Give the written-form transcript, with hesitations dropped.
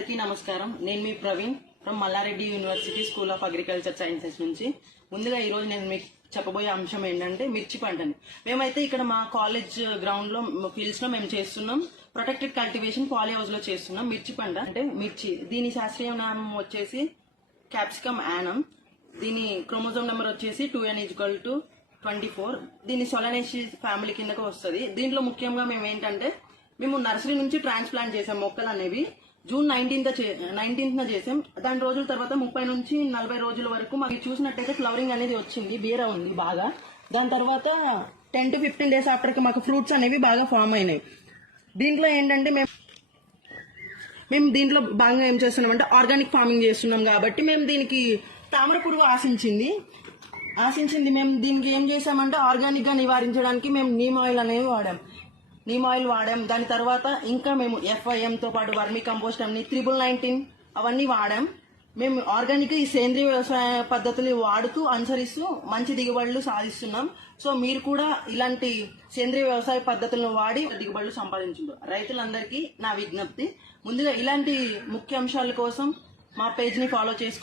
అందరికీ నమస్కారం. నేను మీ Praveen from Mallareddy university school of agriculture sciences నుంచి. ముందుగా ఈరోజు నేను మీకు చెప్పబోయే అంశం ఏంటంటే మిర్చి పంటని. మేమైతే ఇక్కడ మా కాలేజ్ గ్రౌండ్ లో ఫీల్డ్స్ లో మేము చేస్తున్నాం. ప్రొటెక్టెడ్ కల్టివేషన్ పాలీ హౌస్ లో చేస్తున్నాం. మిర్చి పంట అంటే మిర్చి, దీని శాస్త్రీయ నామం వచ్చేసి క్యాప్సికమ్ యానమ్. దీని క్రోమోజోమ్ నెంబర్ వచ్చేసి 2n=24. దీని సొలనేసి ఫ్యామిలీ కిందకు వస్తుంది. దీంట్లో ముఖ్యంగా మేము ఏంటంటే మేము నర్సరీ నుంచి ట్రాన్స్ప్లాంట్ చేసాం మొక్కలు అనేవి. జూన్ 19న చేసాం. దాని రోజుల తర్వాత 30 నుంచి 40 రోజుల వరకు మాకు చూసినట్టయితే ఫ్లవరింగ్ అనేది వచ్చింది, బీర ఉంది బాగా. దాని తర్వాత 10 to 15 days ఆఫ్టర్కి మాకు ఫ్రూట్స్ అనేవి బాగా ఫామ్ అయినాయి. దీంట్లో ఏంటంటే మేము దీంట్లో బాగా ఏం చేస్తున్నాం అంటే ఆర్గానిక్ ఫార్మింగ్ చేస్తున్నాం కాబట్టి మేము దీనికి తామర పురుగు ఆశించింది. మేము దీనికి ఏం చేసామంటే ఆర్గానిక్ గా నివారించడానికి మేము నీమ్ ఆయిల్ అనేవి వాడాం. దాని తర్వాత ఇంకా మేము FIM తో పాటు వర్మీ కంపోస్ట్ అన్ని 19 అవన్నీ వాడాం. మేము ఆర్గానిక్ ఈ సేంద్రీయ వ్యవసాయ పద్ధతులు అనుసరిస్తూ మంచి దిగుబడులు సాధిస్తున్నాం. సో మీరు కూడా ఇలాంటి సేంద్రీయ వ్యవసాయ పద్ధతులను వాడి దిగుబడులు సంపాదించండి. రైతులందరికీ నా విజ్ఞప్తి, ముందుగా ఇలాంటి ముఖ్య అంశాల కోసం మా పేజ్ ని ఫాలో చేసుకోండి.